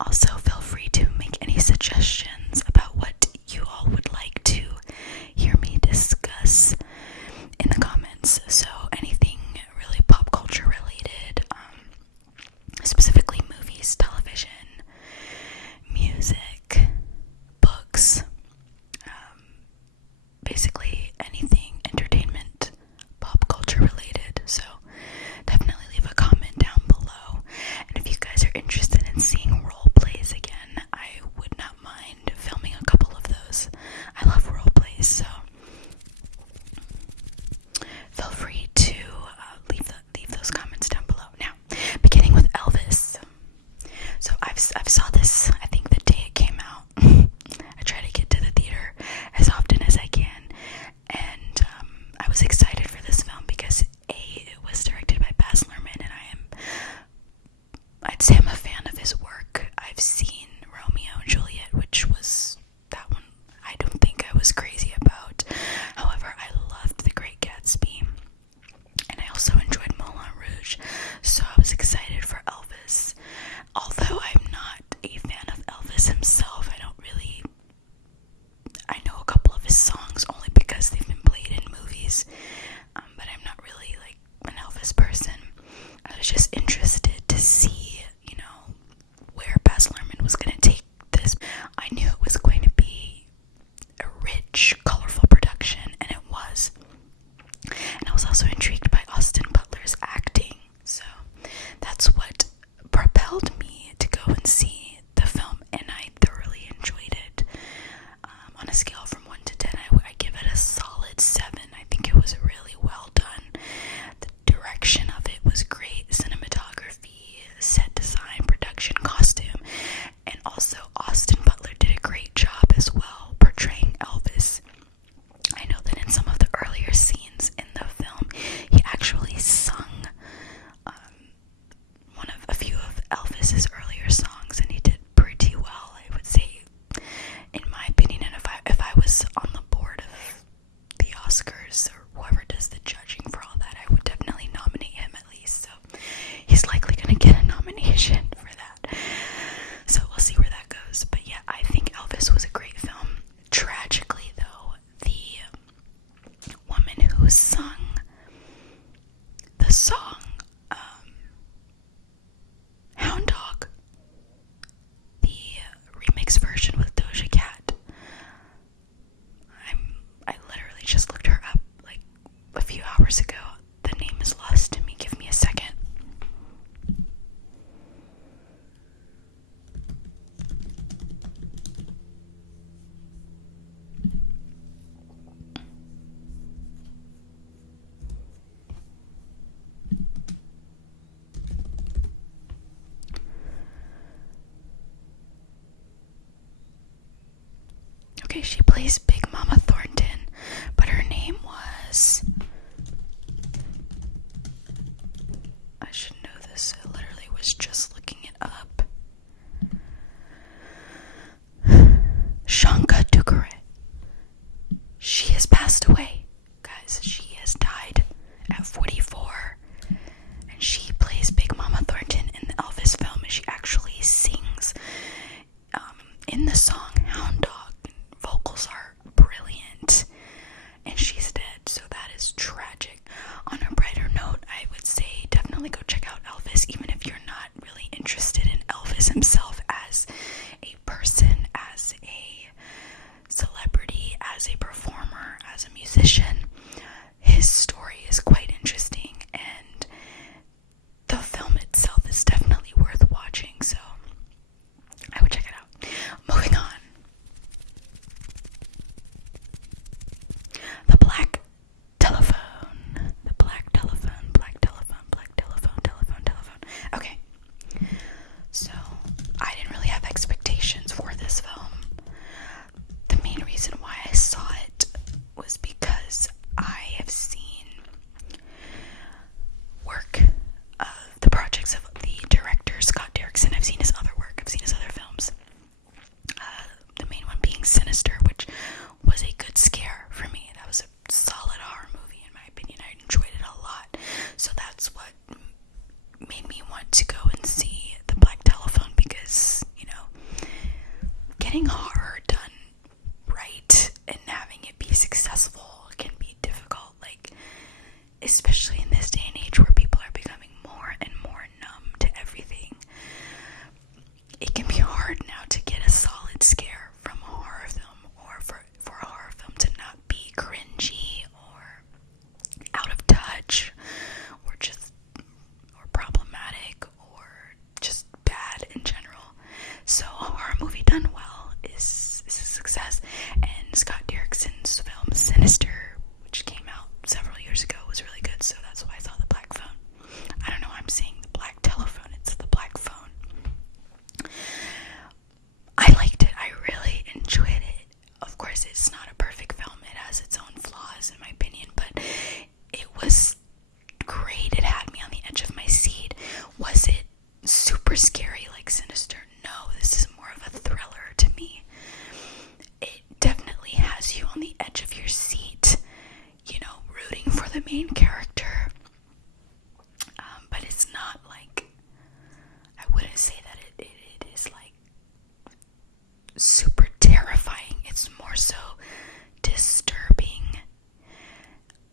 Also, feel free to make any suggestions about what you all would like to hear me discuss in the comments. So anything really pop culture related, specifically movies, television, music, books, basically anything entertainment, pop culture related. So definitely leave a comment down below. And if you guys are interested in seeing role plays again, I would not mind filming a couple of those. I love role plays, so feel free to leave those comments down below. Now, beginning with Elvis. So I've saw this, I think, the day it came out. I try to get to the theater as often as I can, and I was excited for this film because it was directed by Baz Luhrmann, and I'd say I'm a fan of his work. I've seen Romeo and Juliet, which was that one I don't think I was crazy about. However, I loved The Great Gatsby, and I also enjoyed Moulin Rouge, so I was excited for Elvis. Although I'm not a fan of Elvis himself, I know a couple of his songs only because they've been played in movies, but I'm not really like an Elvis person. I was just interested to see, where Baz Luhrmann was going to take this. I knew it was going to be a rich, colorful production, and it was. And I was also intrigued by Austin Butler's acting, so that's what propelled me to go and see the film, and I thoroughly enjoyed it. On a scale from 1 to 10, I give it a solid 7. I think it was really well done. The direction of it was great. Cinematography, set design, production, costume, and also Austin Butler did a great job as well portraying Elvis. I know that in some of the earlier scenes in the film, he actually sung a few of Elvis's earlier songs, and he did pretty well, I would say, in my opinion. And if I was on the board of the Oscars, or whoever does the judging for all that, I would definitely nominate him at least. So he's likely going to get a nomination for that. So we'll see where that goes. But yeah, I think Elvis was a great film. Tragically, though, the woman who sung the song Hound Dog, the remix version with Doja Cat, I literally just looked her up like a few hours ago. The name is lost to me. Give me a second. Okay, she plays Big Mama Thornton, but her name was... I should know this. I literally was just looking it up. Shanka Dukure. She has passed away, guys. She has died at 44, and she plays Big Mama Thornton in the Elvis film, and she actually sings in the song Hound Dog. Vocals are brilliant, and she's dead, so that is tragic. On a brighter note, I would say definitely go check out Elvis, even if you're not really interested in Elvis himself as a person, as a celebrity, as a performer, as a musician. His story is quite interesting, and the film itself is definitely worth watching, so I would check it out. Moving on. The black telephone. Okay. So, getting horror done right and having it be successful can be difficult, like, especially in this day and age where people are becoming more and more numb to everything. It can be hard now to get a solid scare from a horror film, or for a horror film to not be cringy or out of touch or problematic or just bad in general. So a horror movie done well is a success. And Scott Derrickson's film Sinister, which came out several years ago, was really good. So that's why I saw The Black Phone. I don't know why I'm saying The Black Telephone. It's The Black Phone. I liked it. I really enjoyed it. Of course, it's not a perfect film. It has its own flaws, in my opinion, but it was great. It had me on the edge of my seat. Was it super scary like Sinister? No, this is more of a thriller to me. It definitely has you on the edge of your seat, you know, rooting for the main character. But it's not like, I wouldn't say that it is like super terrifying. It's more so disturbing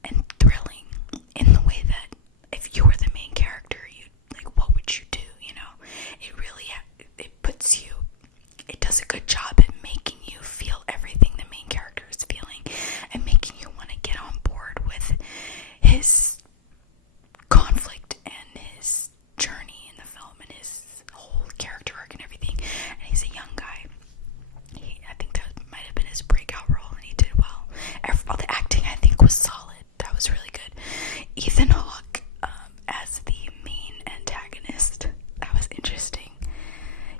and thrilling in the way that if you were the main character, what would you do, you know? It really, it does a good job at making you feel everything the main character is feeling and making you want to get on board with his conflict and his journey in the film and his whole character arc and everything. And he's a young guy. I think that might have been his breakout role, and he did well. All the acting, I think, was solid. That was really good. Ethan Hawke as the main antagonist, that was interesting.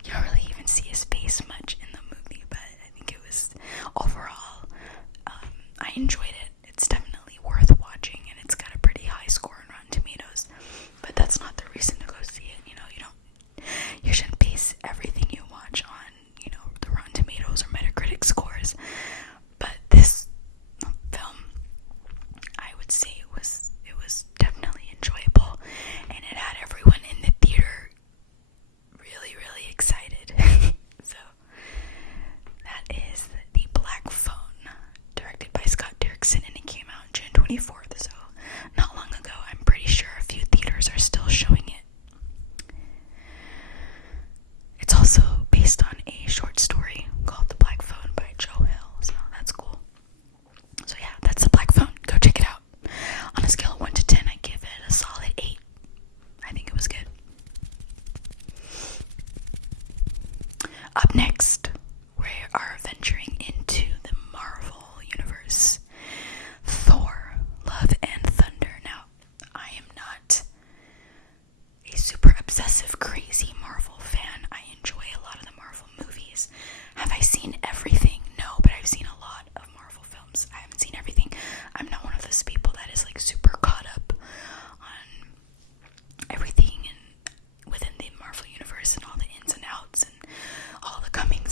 You don't really even see his face much in the movie, but I think it was overall, I enjoyed it. It's definitely worth watching, and it's got a pretty high score on Rotten Tomatoes, but that's not the reason to go see it. You know, you shouldn't base everything you watch on, you know, the Rotten Tomatoes or Metacritic scores. But this film, I would say it was definitely enjoyable, and it had everyone in the theater really, really excited. So that is The Black Phone, directed by Scott Derrickson, and it came out June 24th, so not long ago. I'm pretty sure a few theaters are still showing it. It's also based on a short story called The Black Phone by Joe Hill, so that's cool. So yeah, that's The Black Phone. Go check it out. On a scale of 1 to 10, I give it a solid 8. I think it was good. Up next, we are venturing into the Marvel Universe. Thor, Love and Thunder. Now, I am not a super obsessive, crazy Marvel fan. I enjoy a lot of the Marvel movies. Have I seen everything? No, but I've seen a lot of Marvel films. I haven't seen everything. I'm not one of those people that is like super caught up on everything and within the Marvel Universe and all the ins and outs and all the coming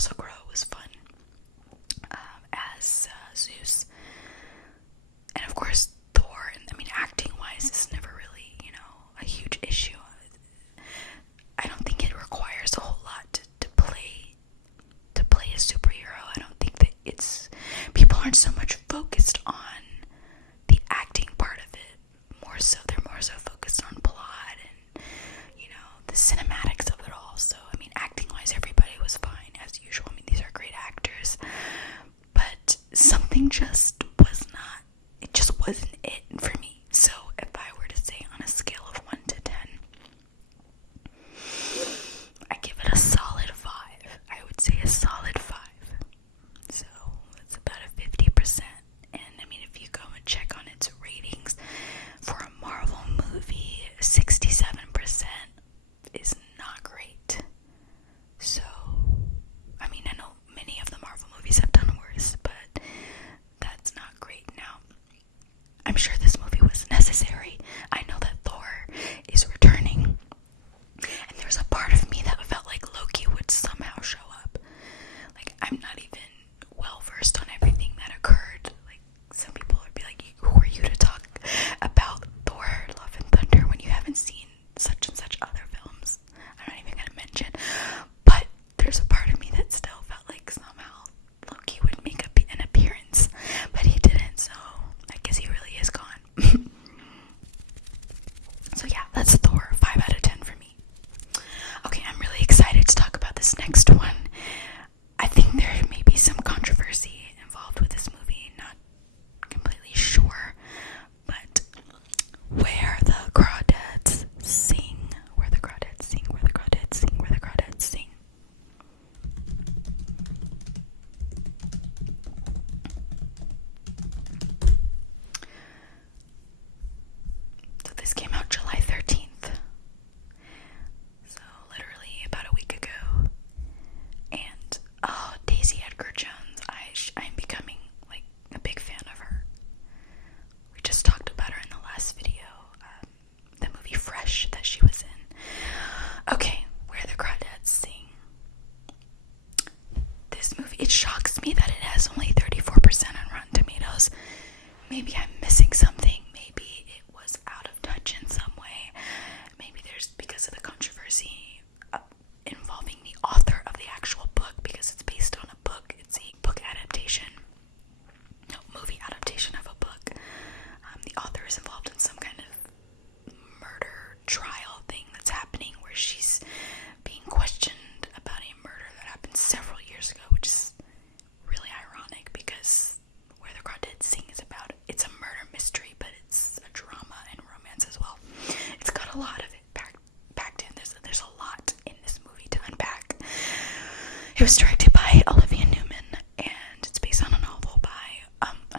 Russell Crowe was fun as Zeus. And of course, Thor, and I mean, acting-wise, is never really, a huge issue. I don't think it requires a whole lot to play a superhero. I don't think that people aren't so much focused on the acting part of it. They're more so focused on plot and, the cinematics of it all. So, I mean, acting-wise, everybody was fine, as usual. I mean, these are great actors. But something just wasn't it for me. So, if I were to say on a scale of 1 to 10, I give it a solid 5. I would say a solid 5. So, it's about a 50%. And, I mean, if you go and check on its ratings for a Marvel movie, 67% is not great. So, I mean, I know many of the Marvel movies have done worse, but that's not great. Now, I'm sure this movie was necessary. I know that Thor is returning, and there's a part of me that felt like Loki would somehow show up. Like, I'm not even well versed on everything that occurred. Like, some people would be like, who are you to talk about Thor, Love and Thunder when you haven't seen such and such other films? I'm not even going to mention. But there's a part of me that still felt like somehow Loki would make an appearance. But he didn't, so I guess he really is gone. So yeah, that's Thor. 5 out of 10 for me. Okay, I'm really excited to talk about this next one. I think there may be some controversy involved with this movie. Not completely sure. But Where the Crawdads Sing. Where the Crawdads Sing. Where the Crawdads Sing. Where the Crawdads Sing. So this came out July 13th. So literally about a week ago. And Daisy Edgar Jones, I'm becoming like a big fan of her. We just talked about her in the last video, the movie Fresh that she was in. Okay, Where the Crawdads Sing. This movie, it shocks me that it has only 34% on Rotten Tomatoes. Maybe I'm missing something. Maybe it was out of touch in some way. Maybe there's, because of the controversy involving the author of the actual book, because it's based on a book. It's a book adaptation. No, movie adaptation of a book. The author is involved in some kind of murder trial thing that's happening where she's being questioned about a murder that happened several years ago, which is really ironic because Where the Crawdads Sing is about, it's a murder mystery, but it's a drama and romance as well. It's got a lot of it packed in. There's a lot in this movie to unpack. It was directed by Olivia Newman, and it's based on a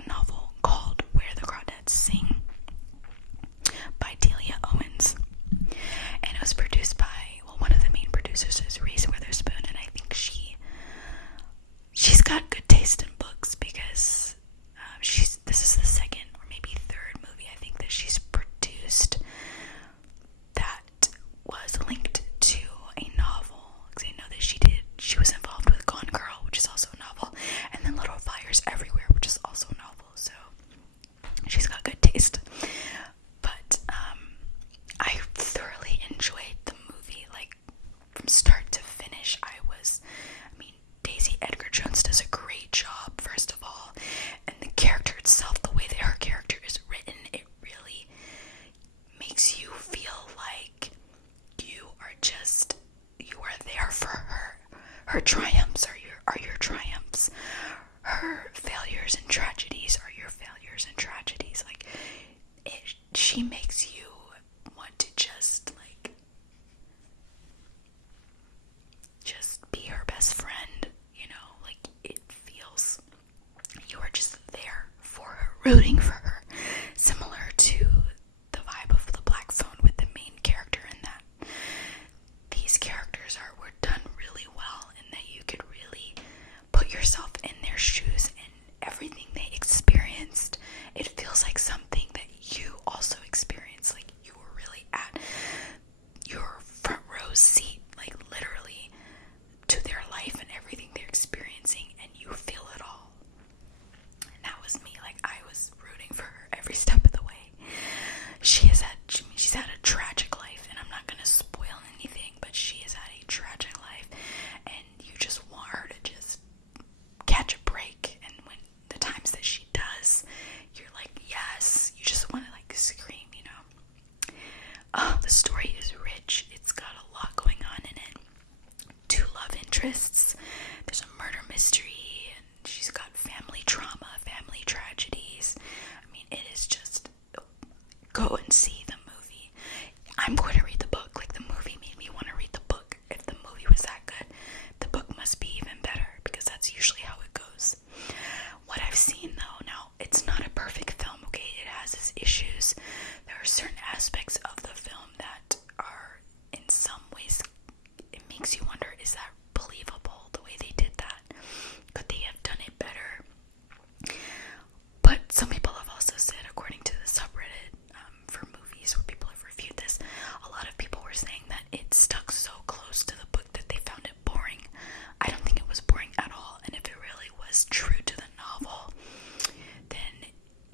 novel called Where the Crawdads Sing by Delia Owens. And it was produced by, one of the main producers is Reese Witherspoon, and I think she's got good taste in books because this is the second or maybe third movie I think that she's produced that was linked to a novel. Because I know that she was involved with Gone Girl, which is also a novel, and then Little Fires Everywhere, which is also a novel. So she's got good taste. But I thoroughly enjoyed the movie, like from start to finish. Daisy Edgar Jones does a great job, first of all, and the character itself, the way that her character is written, it really makes you feel like you are there for her. Her triumphs are your triumphs. Her failures and tragedies are your failures and tragedies. Like, she makes you want to just be her best friend, like it feels you are just there for her, rooting for her, similar to the vibe of The Black Phone with the main character in that. These characters were done really well, and that you could really put yourself in their shoes, and everything they experienced, it feels like something that you also experienced, like you were really at your front row seat, like literally to their life and everything they're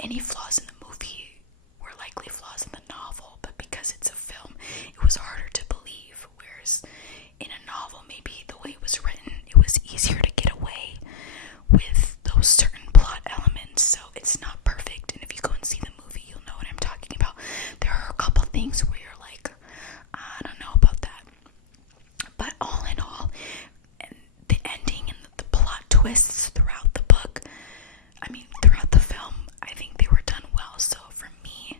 any flaws in the movie were likely flaws in the novel, but because it's a film, it was harder to believe. Whereas in a novel, maybe the way it was written, it was easier to get away with those certain plot elements. So it's not perfect, and if you go and see the movie, you'll know what I'm talking about. There are a couple things where you're like, I don't know about that. But all in all, and the ending and the plot twists throughout the book, throughout the film, I think they were done well. So for me,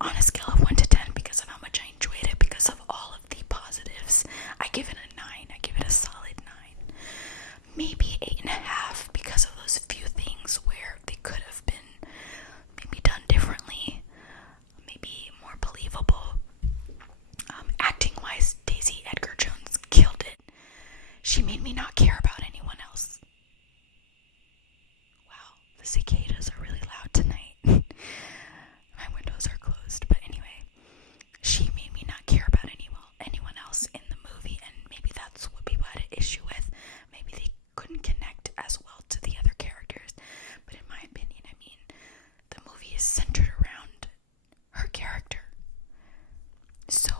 on a scale of 1 to 10, because of how much I enjoyed it, because of all of the positives, I give it a 9. I give it a solid 9. Maybe 8.5, because of those few things where they could have been maybe done differently, maybe more believable. Acting wise, Daisy Edgar Jones killed it. She made me not care about anyone else. Wow, the cicadas are really loud tonight. My windows are closed, but anyway, she made me not care about anyone else in the movie, and maybe that's what people had an issue with. Maybe they couldn't connect as well to the other characters, but in my opinion, the movie is centered around her character. So,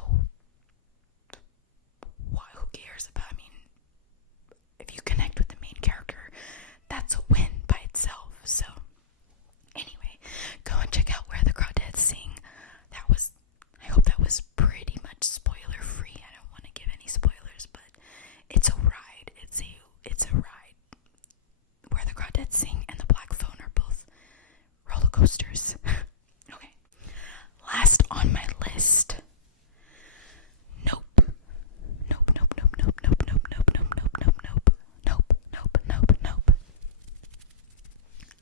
who cares about, if you connect with the main character, that's a win by itself. So, anyway, go and check out Where the Crawdads Sing. I hope that was pretty much spoiler free. I don't want to give any spoilers, but it's a ride. It's a ride. Where the Crawdads Sing and the Black Phone are both roller coasters. Okay. Last on my list. Nope. Nope, nope, nope, nope, nope, nope, nope, nope, nope, nope, nope, nope, nope, nope, nope.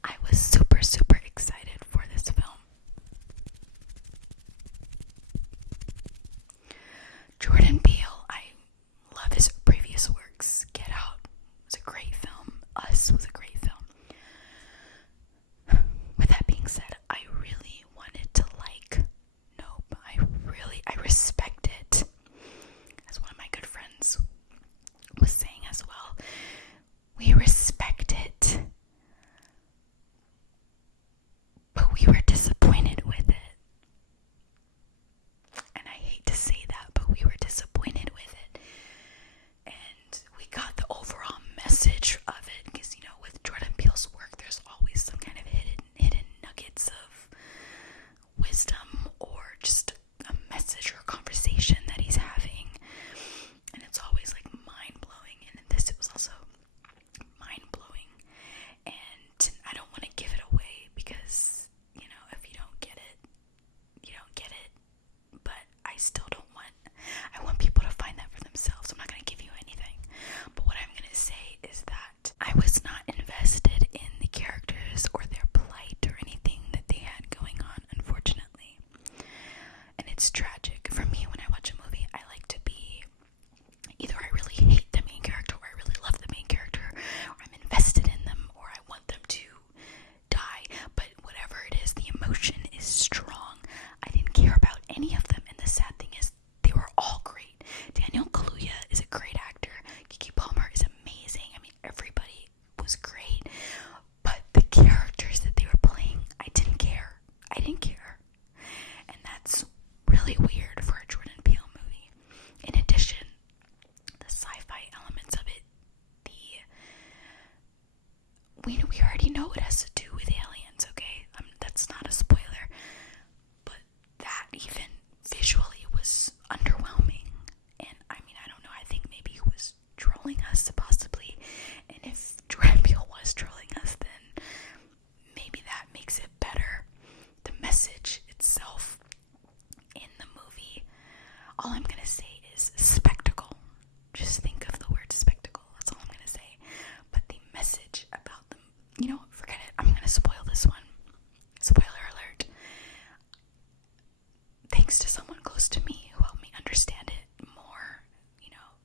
I was super, super excited for this film. Jordan Peele, I love his previous works. Get Out was a great film. Us was a great film. With that being said, I really wanted to like Nope. I respect it. As one of my good friends was saying as well, we respect it, but we were disappointed with it. And I hate to say that, but we were disappointed with it. And we got the overall message of it, because with Jordan Peele's work, there's always some kind of hidden nuggets of wisdom or just a message or conversation that he's having, and it's always like mind-blowing. And in this, it was also mind-blowing, and I don't want to give it away, because if you don't get it, you don't get it. But I still don't want, I want people to find that for themselves. I'm not going to give you anything, but what I'm going to say is that I was not invested in the characters or their plight or anything that they had going on, unfortunately. And it's tragic. For me, when I watch a movie, I like to be, either I really hate the main character, or I really love the main character, or I'm invested in them, or I want them to die. But whatever it is, the emotion is strong. I didn't care about any of them, and the sad thing is, they were all great. Daniel Kaluuya is a great actor. Keke Palmer is amazing. Everybody was great. But the characters that they were playing, I didn't care. And that's really weird for a Jordan Peele movie. In addition, the sci-fi elements of it, we already know it has to do with aliens, okay? That's not a spoiler. But that even visually was underwhelming. And I don't know, I think maybe he was trolling us, possibly. And if Jordan Peele was trolling us, then maybe that makes it better. The message itself in the movie, all I'm going to say is spectacle. Just think of the word spectacle. That's all I'm going to say. But the message about them, forget it. I'm going to spoil this one. Spoiler alert. Thanks to someone close to me who helped me understand it more,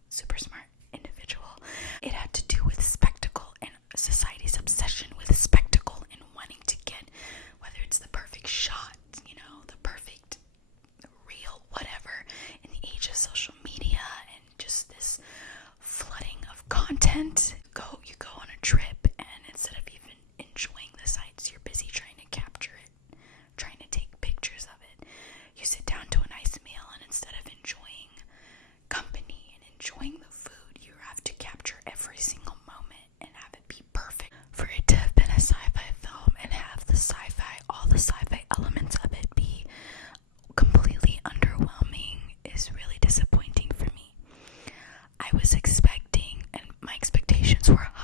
super smart individual. It had to do with spectacle and society's obsession with spectacle and wanting to get, whether it's the perfect shot, the perfect reel, whatever, in the age of social media and just this flooding of content. You go on a trip, and instead of even parents were